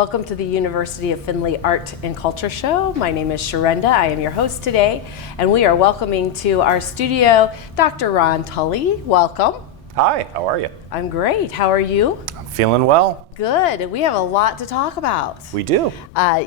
Welcome to the University of Findlay Art and Culture Show. My name is Sharinda. I am your host today, and we are welcoming to our studio Dr. Ron Tulley. Welcome. Hi, how are you? I'm great. How are you? I'm feeling well. Good. We have a lot to talk about. We do.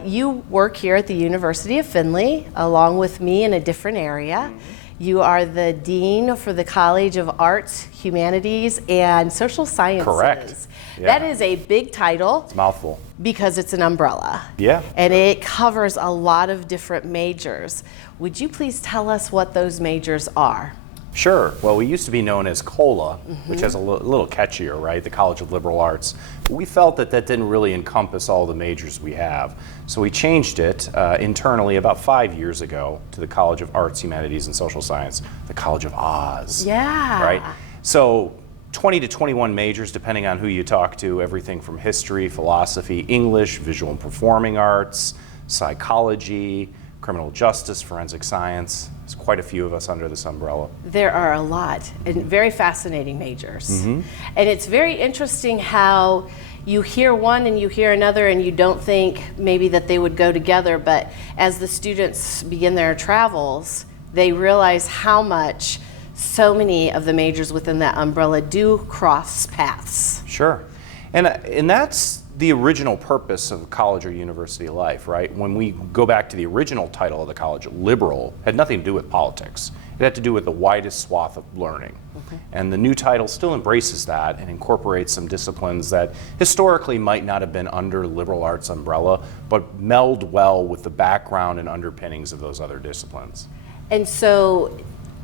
You work here at the University of Findlay, along with me in a different area. You are the Dean for the College of Arts, Humanities, and Social Sciences. Correct. Yeah. That is a big title. It's a mouthful. Because it's an umbrella. Yeah. And it covers a lot of different majors. Would you please tell us what those majors are? Sure. Well, we used to be known as COLA, which has a little catchier, right? The College of Liberal Arts. But we felt that that didn't really encompass all the majors we have. So we changed it internally about 5 years ago to the College of Arts, Humanities, and Social Science, the College of Oz. Yeah. Right? So 20 to 21 majors, depending on who you talk to, everything from history, philosophy, English, visual and performing arts, psychology, criminal justice, forensic science. There's quite a few of us under this umbrella. There are a lot, and very fascinating majors. And it's very interesting how you hear one and you hear another and you don't think maybe that they would go together, but as the students begin their travels, they realize how much so many of the majors within that umbrella do cross paths. Sure. And that's the original purpose of college or university life, right? When we go back to the original title of the college, liberal, had nothing to do with politics. It had to do with the widest swath of learning. And the new title still embraces that and incorporates some disciplines that historically might not have been under liberal arts umbrella, but meld well with the background and underpinnings of those other disciplines. And so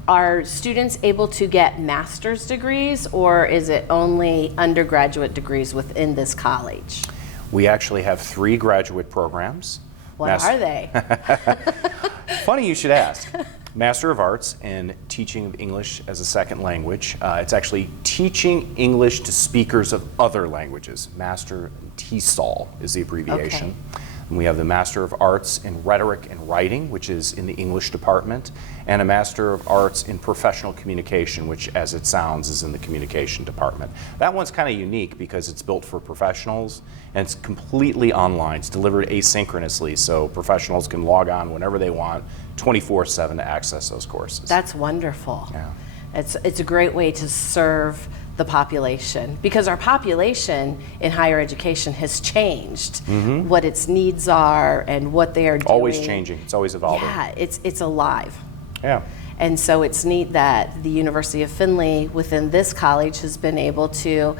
are students able to get master's degrees, or is it only undergraduate degrees within this college? We actually have 3 graduate programs. What are they? Funny you should ask. Master of Arts in Teaching of English as a Second Language. It's actually teaching English to speakers of other languages. Master TESOL is the abbreviation. Okay. And we have the Master of Arts in Rhetoric and Writing, which is in the English department, and a Master of Arts in Professional Communication, which, as it sounds, is in the Communication department. That one's kind of unique because it's built for professionals, and it's completely online. It's delivered asynchronously, so professionals can log on whenever they want, 24/7 to access those courses. That's wonderful. Yeah. It's a great way to serve the population, because our population in higher education has changed. What its needs are and what they are doing. Always changing. It's always evolving. Yeah, it's alive. Yeah. And so it's neat that the University of Findlay within this college has been able to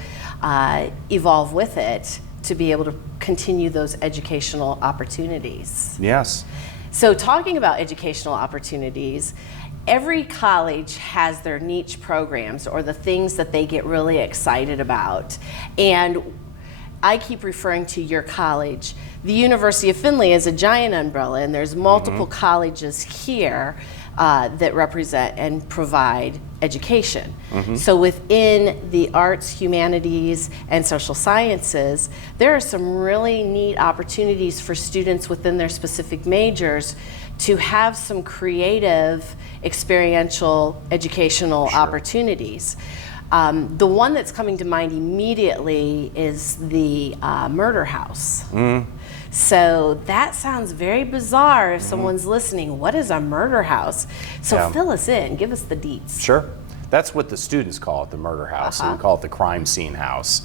evolve with it to be able to continue those educational opportunities. Yes. So talking about educational opportunities, every college has their niche programs or the things that they get really excited about. And I keep referring to your college. The University of Findlay is a giant umbrella, and there's multiple colleges here that represent and provide education. So within the arts, humanities, and social sciences, there are some really neat opportunities for students within their specific majors to have some creative, experiential, educational opportunities. The one that's coming to mind immediately is the murder house. So that sounds very bizarre if someone's listening. What is a murder house? So fill us in, give us the deets. Sure. That's what the students call it, the murder house. We call it the crime scene house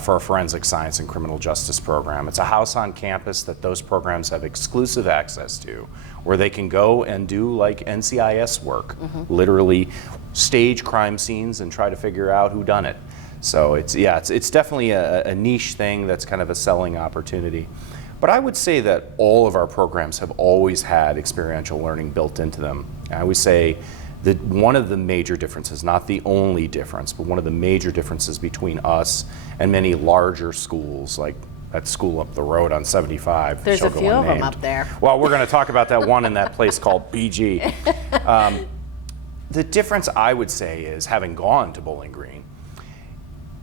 for our forensic science and criminal justice program. It's a house on campus that those programs have exclusive access to, where they can go and do like NCIS work, literally stage crime scenes and try to figure out who done it. So it's definitely a niche thing that's kind of a selling opportunity. But I would say that all of our programs have always had experiential learning built into them. I always say that one of the major differences, not the only difference, but one of the major differences between us and many larger schools, like that school up the road on 75. There's a few of them up there. Well, we're going to talk about that one in that place called BG. The difference, I would say, is having gone to Bowling Green,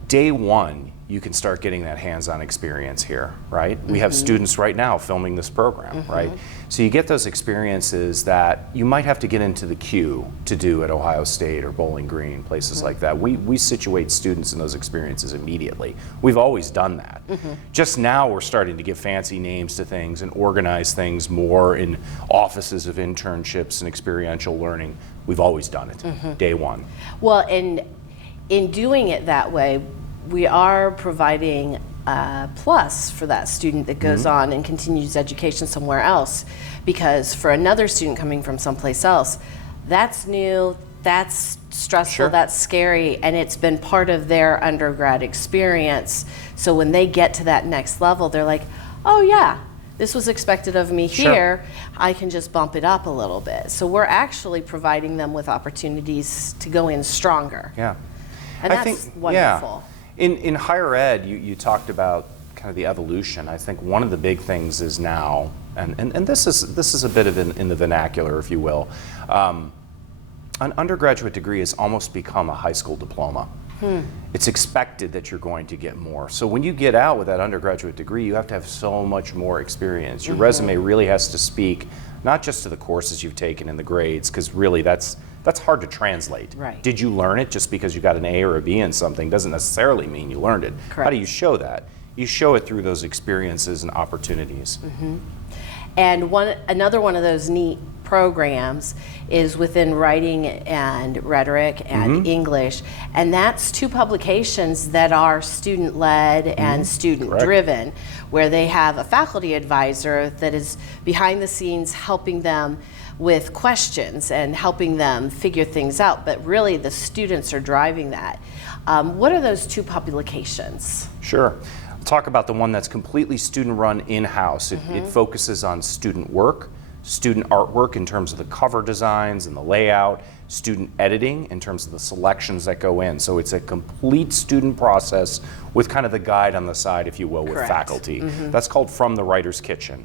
day one, you can start getting that hands-on experience here, right? We have students right now filming this program, right? So you get those experiences that you might have to get into the queue to do at Ohio State or Bowling Green, places like that. We situate students in those experiences immediately. We've always done that. Just now we're starting to give fancy names to things and organize things more in offices of internships and experiential learning. We've always done it, day one. Well, and in doing it that way, we are providing a plus for that student that goes on and continues education somewhere else, because for another student coming from someplace else, that's new, that's stressful, that's scary, and it's been part of their undergrad experience. So when they get to that next level, they're like, oh yeah, this was expected of me here, I can just bump it up a little bit. So we're actually providing them with opportunities to go in stronger. Yeah. And that's wonderful. In higher ed, you talked about kind of the evolution. I think one of the big things is now, and this is a bit of in the vernacular, if you will, an undergraduate degree has almost become a high school diploma. It's expected that you're going to get more. So when you get out with that undergraduate degree, you have to have so much more experience. Your resume really has to speak not just to the courses you've taken and the grades, because really that's hard to translate. Right. Did you learn it? Just because you got an A or a B in something doesn't necessarily mean you learned it. Correct. How do you show that? You show it through those experiences and opportunities. And another one of those neat programs is within writing and rhetoric and English, and that's 2 publications that are student-led and student-driven, where they have a faculty advisor that is behind the scenes helping them with questions and helping them figure things out, but really the students are driving that. What are those 2 publications? Sure. I'll talk about the one that's completely student-run in-house. It focuses on student work, student artwork in terms of the cover designs and the layout, student editing in terms of the selections that go in. So it's a complete student process with kind of the guide on the side, if you will, with faculty. That's called From the Writer's Kitchen.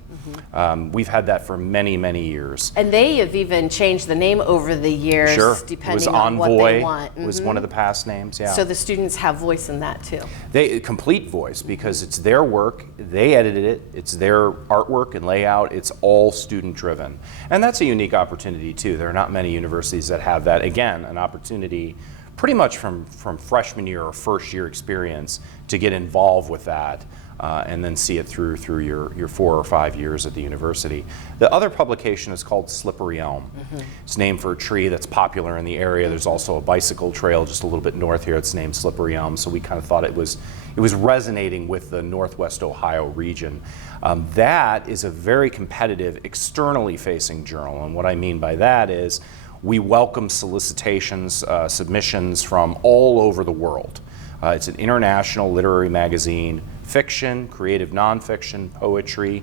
We've had that for many, many years. And they have even changed the name over the years, depending on what they want. It was one of the past names, So the students have voice in that too. They complete voice, because it's their work, they edited it, it's their artwork and layout, it's all student driven. And that's a unique opportunity too. There are not many universities that have that. Again, an opportunity pretty much from freshman year or first year experience to get involved with that and then see it through your 4 or 5 years at the university. The other publication is called Slippery Elm. It's named for a tree that's popular in the area. There's also a bicycle trail just a little bit north here. It's named Slippery Elm, so we kind of thought it was resonating with the Northwest Ohio region. That is a very competitive, externally facing journal, and what I mean by that is we welcome solicitations, submissions from all over the world. It's an international literary magazine, fiction, creative nonfiction, poetry.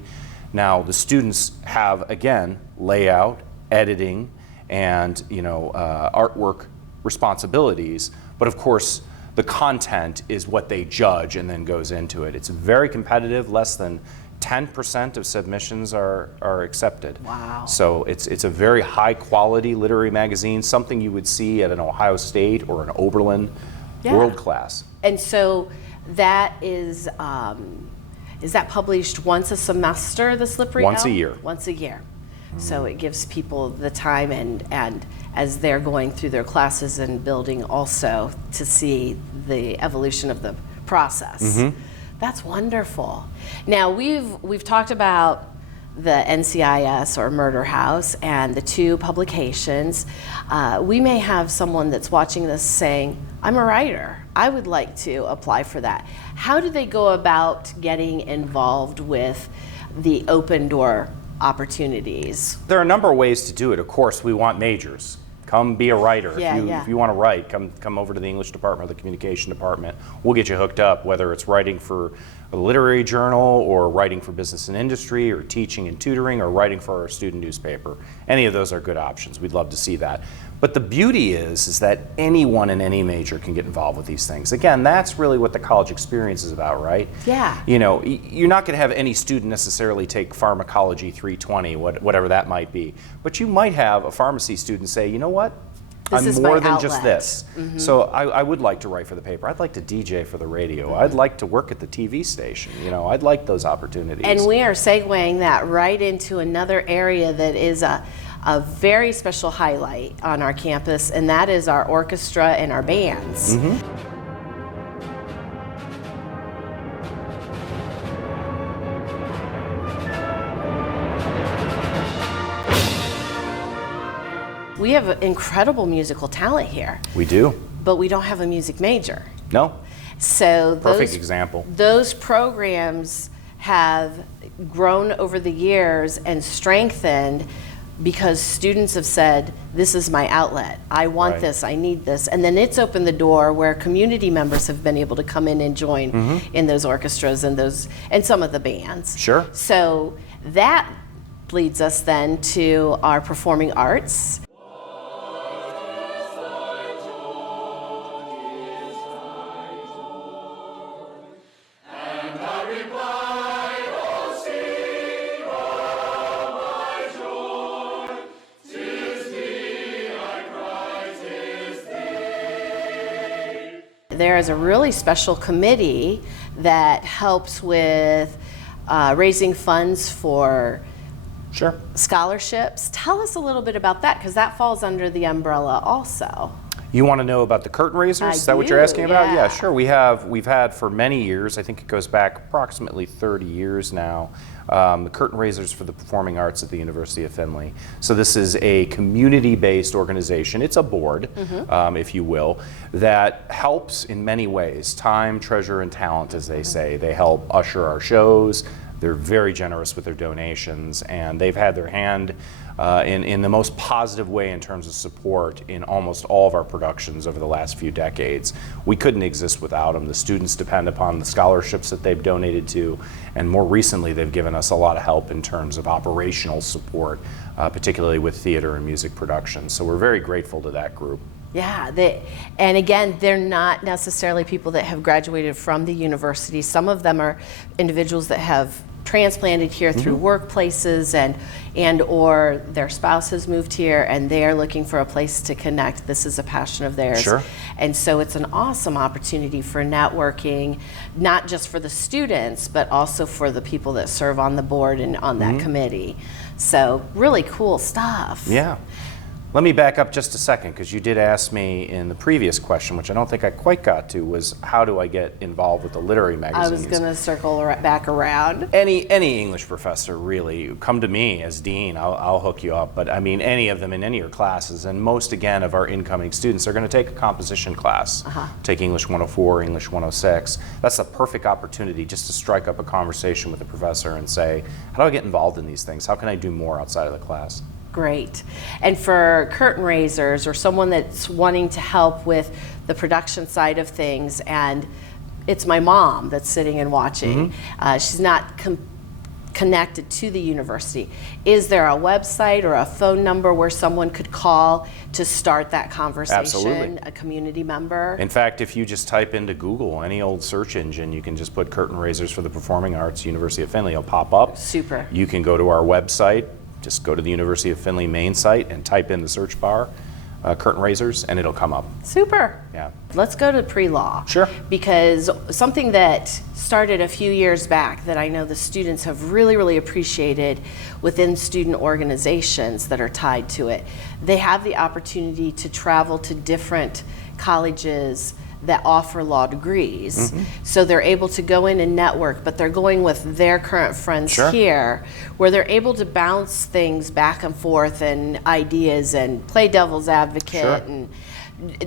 Now the students have, again, layout, editing, and artwork responsibilities, but of course the content is what they judge and then goes into it. It's very competitive. Less than 10% of submissions are accepted. Wow. So it's a very high quality literary magazine, something you would see at an Ohio State or an Oberlin, world class. And so that is that published once a semester, the Slippery Elm? Once a year. Once a year. So it gives people the time and as they're going through their classes and building also to see the evolution of the process. That's wonderful. Now we've talked about the NCIS or Murder House and the 2 publications. We may have someone that's watching this saying, I'm a writer, I would like to apply for that. How do they go about getting involved with the open door opportunities? There are a number of ways to do it. Of course, we want majors. Come be a writer. If you want to write, come over to the English department or the communication department. We'll get you hooked up, whether it's writing for a literary journal or writing for business and industry or teaching and tutoring or writing for our student newspaper. Any of those are good options. We'd love to see that. But the beauty is that anyone in any major can get involved with these things. Again, that's really what the college experience is about, right? Yeah. You're not going to have any student necessarily take pharmacology 320, whatever that might be. But you might have a pharmacy student say, you know what? This I'm is more my than just outlet. this. So I would like to write for the paper. I'd like to DJ for the radio. I'd like to work at the TV station. You know, I'd like those opportunities. And we are segueing that right into another area that is a very special highlight on our campus, and that is our orchestra and our bands. We have incredible musical talent here, We do. but we don't have a music major. No. So Perfect example. those programs have grown over the years and strengthened because students have said, this is my outlet. I want Right. this, I need this. And then it's opened the door where community members have been able to come in and join in those orchestras and some of the bands. Sure. So that leads us then to our performing arts. There is a really special committee that helps with raising funds for Sure. scholarships. Tell us a little bit about that, because that falls under the umbrella also. You want to know about the curtain raisers? I Is that what you're do, asking about? yeah. Yeah, sure. We've had for many years, I think it goes back approximately 30 years now, the curtain raisers for the performing arts at the University of Findlay. So this is a community-based organization. It's a board, if you will, that helps in many ways. Time, treasure, and talent, as they say. They help usher our shows. They're very generous with their donations, and they've had their hand in the most positive way in terms of support in almost all of our productions over the last few decades. We couldn't exist without them. The students depend upon the scholarships that they've donated to, and more recently they've given us a lot of help in terms of operational support, particularly with theater and music production. So we're very grateful to that group. Yeah, and again, they're not necessarily people that have graduated from the university. Some of them are individuals that have transplanted here through workplaces and or their spouse has moved here and they're looking for a place to connect. This is a passion of theirs. Sure. And so it's an awesome opportunity for networking, not just for the students, but also for the people that serve on the board and on that committee. So really cool stuff. Yeah. Let me back up just a second, because you did ask me in the previous question, which I don't think I quite got to, was how do I get involved with the literary I magazines? was going to circle back around. Any English professor, really, come to me as dean, I'll hook you up. But I mean, any of them in any of your classes, and most, again, of our incoming students are going to take a composition class, take English 104, English 106. That's a perfect opportunity just to strike up a conversation with the professor and say, how do I get involved in these things? How can I do more outside of the class? Great. And for curtain raisers or someone that's wanting to help with the production side of things, and it's my mom that's sitting and watching, she's not connected to the university, is there a website or a phone number where someone could call to start that conversation? Absolutely. A community member? In fact, if you just type into Google, any old search engine, you can just put curtain raisers for the performing arts, University of Findlay, it'll pop up. Super. You can go to our website, just go to the University of Findlay main site and type in the search bar, curtain raisers, and it'll come up. Super. Yeah. Let's go to pre-law. Sure. Because something that started a few years back that I know the students have really, really appreciated within student organizations that are tied to it, they have the opportunity to travel to different colleges that offer law degrees. So they're able to go in and network, but they're going with their current friends Sure. here, where they're able to bounce things back and forth and ideas and play devil's advocate Sure. and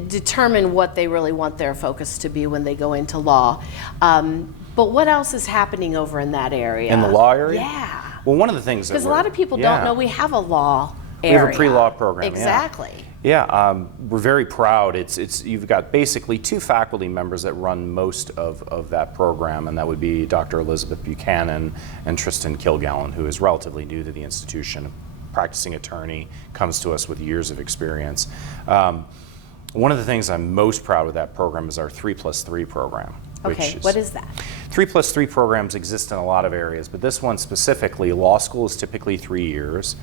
determine what they really want their focus to be when they go into law. But what else is happening over in that area? In the law area? Yeah. Well, one of the things that Because a lot of people don't know we have a law area. have a pre-law program, yeah. Exactly. Yeah, we're very proud. You've got basically two faculty members that run most of that program, and that would be Dr. Elizabeth Buchanan and Tristan Kilgallen, who is relatively new to the institution, practicing attorney, comes to us with years of experience. One of the things I'm most proud of that program is our 3+3 program. Okay, what is that? 3+3 programs exist in a lot of areas, but this one specifically, law school is typically 3 years.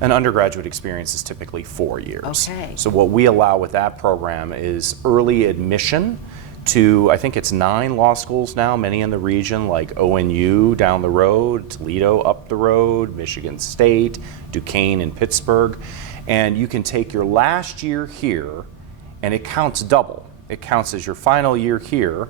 An undergraduate experience is typically 4 years. Okay. So what we allow with that program is early admission to, I think it's 9 law schools now, many in the region, like ONU down the road, Toledo up the road, Michigan State, Duquesne and Pittsburgh. And you can take your last year here, and it counts double. It counts as your final year here,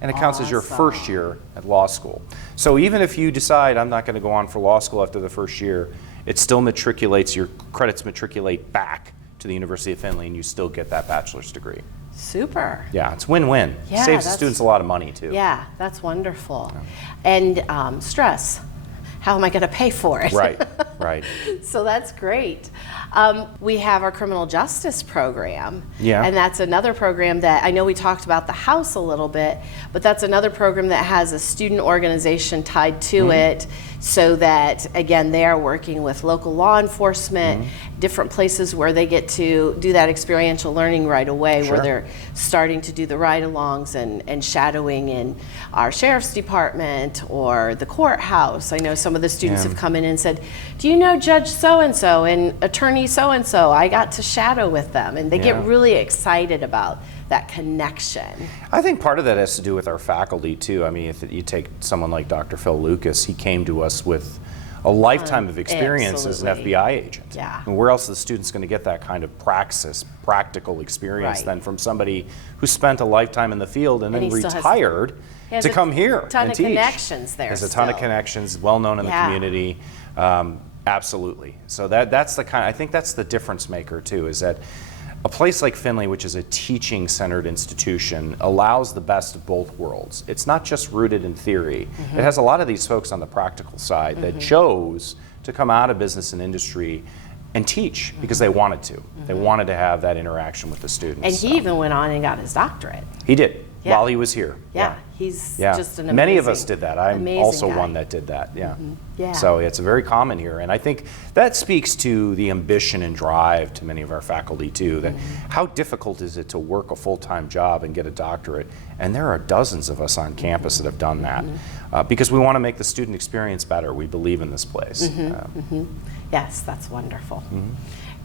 and it counts as your first year at law school. So even if you decide, I'm not going to go on for law school after the first year, it still matriculates, your credits matriculate back to the University of Findlay, and you still get that bachelor's degree. Super. Yeah, it's win-win. Yeah, Saves the students a lot of money, too. Yeah, that's wonderful. And stress. How am I going to pay for it? Right, right. So that's great. We have our criminal justice program. Yeah. And that's another program that, I know we talked about the house a little bit, but that's another program that has a student organization tied to it, so that, again, they are working with local law enforcement, different places where they get to do that experiential learning right away, where they're starting to do the ride-alongs and shadowing in our sheriff's department or the courthouse. I know some of the students have come in and said, do you know Judge so-and-so and Attorney so-and-so? I got to shadow with them, and they get really excited about that connection. I think part of that has to do with our faculty, too. I mean, if you take someone like Dr. Phil Lucas, he came to us with a lifetime of experience as an FBI agent. Yeah. And where else are the students going to get that kind of practical experience than from somebody who spent a lifetime in the field and then retired to come here and teach? He has a ton of connections there. There's a ton of connections, well known in the community. Absolutely. So that's the kind. I think that's the difference maker too. Is that a place like Findlay, which is a teaching-centered institution, allows the best of both worlds. It's not just rooted in theory. It has a lot of these folks on the practical side that chose to come out of business and industry and teach because they wanted to. They wanted to have that interaction with the students. And he even went on and got his doctorate. He did, while he was here. He's just an amazing, many of us did that. I'm also guy. one that did that, So it's very common here. And I think that speaks to the ambition and drive to many of our faculty, too. That how difficult is it to work a full-time job and get a doctorate? And there are dozens of us on campus that have done that because we want to make the student experience better. We believe in this place. Yes, that's wonderful.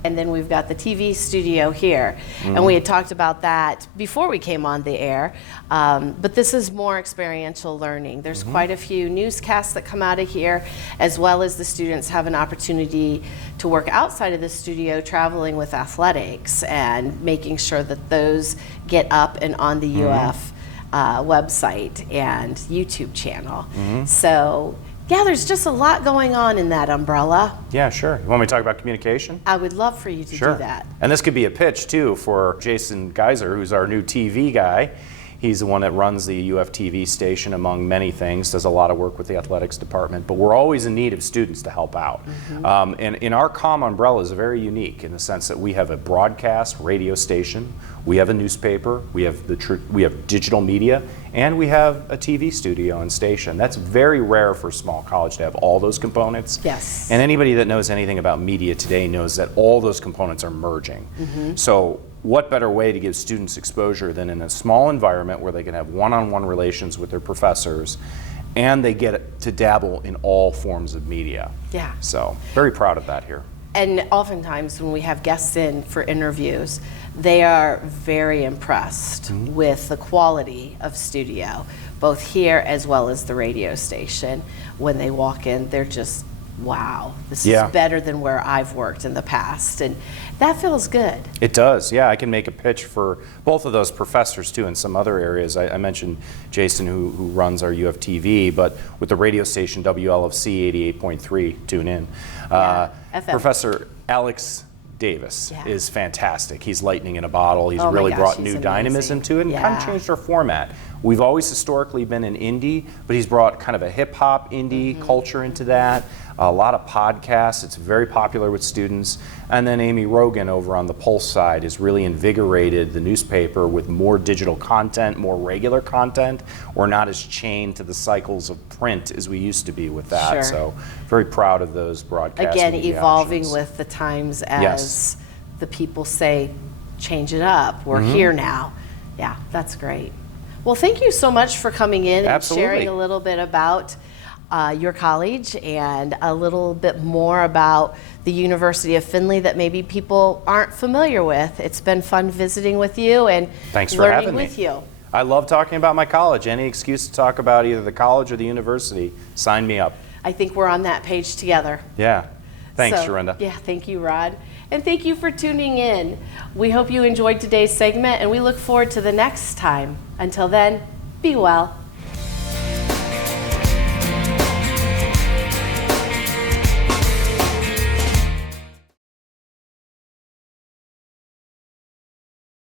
And then we've got the TV studio here. And we had talked about that before we came on the air. But this is more experiential learning. There's quite a few newscasts that come out of here, as well as the students have an opportunity to work outside of the studio, traveling with athletics and making sure that those get up and on the UF website and YouTube channel. So yeah, there's just a lot going on in that umbrella. Yeah, sure. You want me to talk about communication? I would love for you to do that. And this could be a pitch, too, for Jason Geiser, who's our new TV guy. He's the one that runs the UFTV station, among many things, does a lot of work with the athletics department, but we're always in need of students to help out. And in our comm umbrella is very unique in the sense that we have a broadcast radio station, we have a newspaper, we have digital media, and we have a TV studio and station. That's very rare for a small college to have all those components. Yes. And anybody that knows anything about media today knows that all those components are merging. So what better way to give students exposure than in a small environment where they can have one-on-one relations with their professors and they get to dabble in all forms of media. Yeah. So very proud of that here. And oftentimes when we have guests in for interviews, they are very impressed with the quality of studio, both here as well as the radio station. When they walk in, they're just, wow, this is better than where I've worked in the past. And that feels good. It does, yeah. I can make a pitch for both of those professors, too, in some other areas. I mentioned Jason, who runs our UFTV, but with the radio station WLFC 88.3, tune in. Professor Alex Davis is fantastic. He's lightning in a bottle. He's really brought new dynamism to it and kind of changed our format. We've always historically been an indie, but he's brought kind of a hip-hop indie culture into that. A lot of podcasts. It's very popular with students. And then Amy Rogan over on the Pulse side has really invigorated the newspaper with more digital content, more regular content. We're not as chained to the cycles of print as we used to be with that. So very proud of those broadcasts. Again, evolving with the times as the people say, change it up. We're here now. Yeah, that's great. Well, thank you so much for coming in and sharing a little bit about your college and a little bit more about the University of Findlay that maybe people aren't familiar with. It's been fun visiting with you and Thanks for learning having me. with you. I love talking about my college. Any excuse to talk about either the college or the university, sign me up. I think we're on that page together. Yeah. Thanks, So, Sharinda. Yeah, thank you, Rod. And thank you for tuning in. We hope you enjoyed today's segment and we look forward to the next time. Until then, be well.